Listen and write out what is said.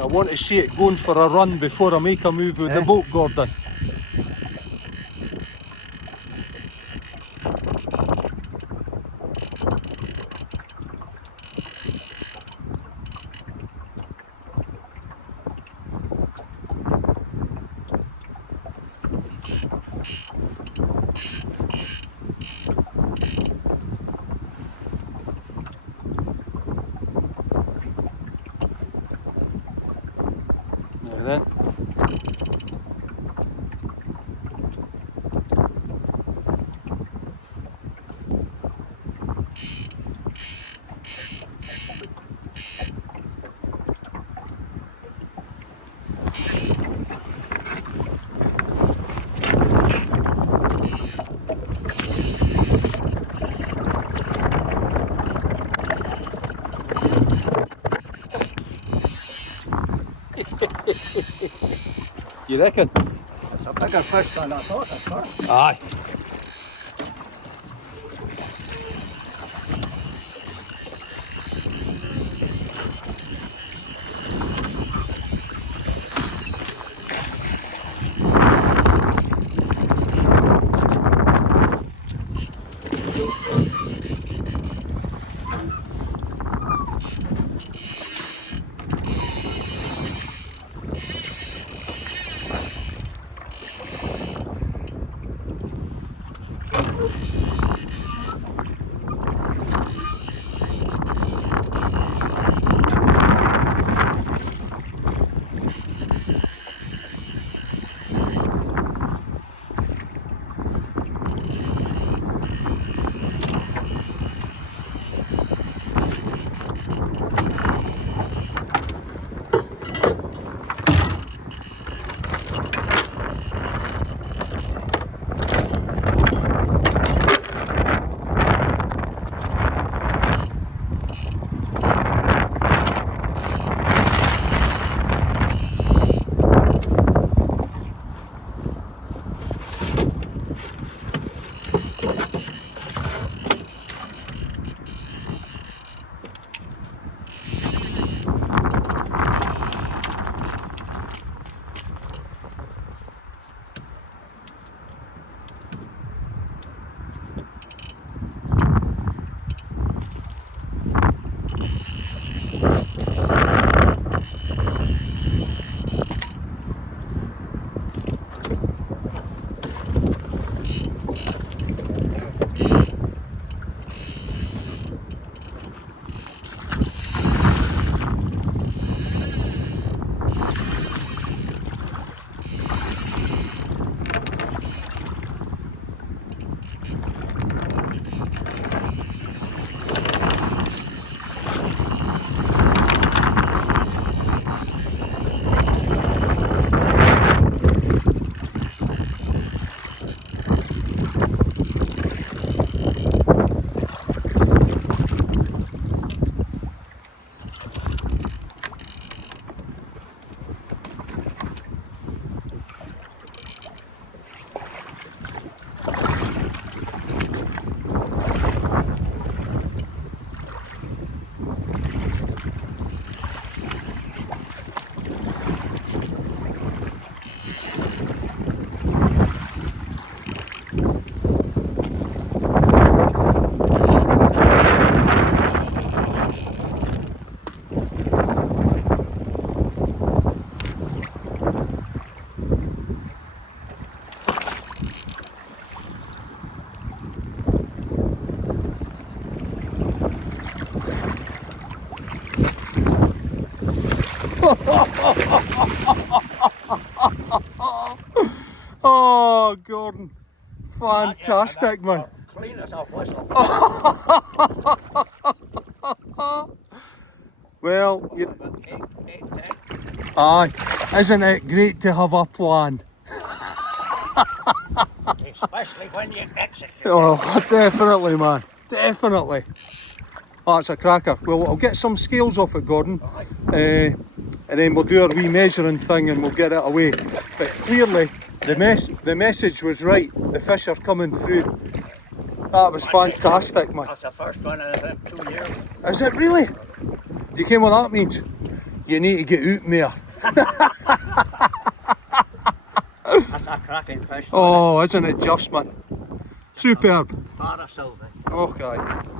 I want to see it going for a run before I make a move with the boat, Gordon. Now then. You reckon? It's a bigger fish than I thought at first. Aye. Oh, Gordon. Fantastic, man. Clean as a whistle. Well, aye, isn't it great to have a plan? Especially when you execute. Oh, definitely, man. Definitely. Oh, it's a cracker. Well, I'll get some scales off it, Gordon. And then we'll do our wee measuring thing and we'll get it away. But clearly, the message was right. The fish are coming through. That was fantastic, man. That's the first one in about 2 years. Is it really? Do you ken what that means? You need to get out more. That's a cracking fish. Oh, isn't it just, man? Superb. Parasilver. Okay.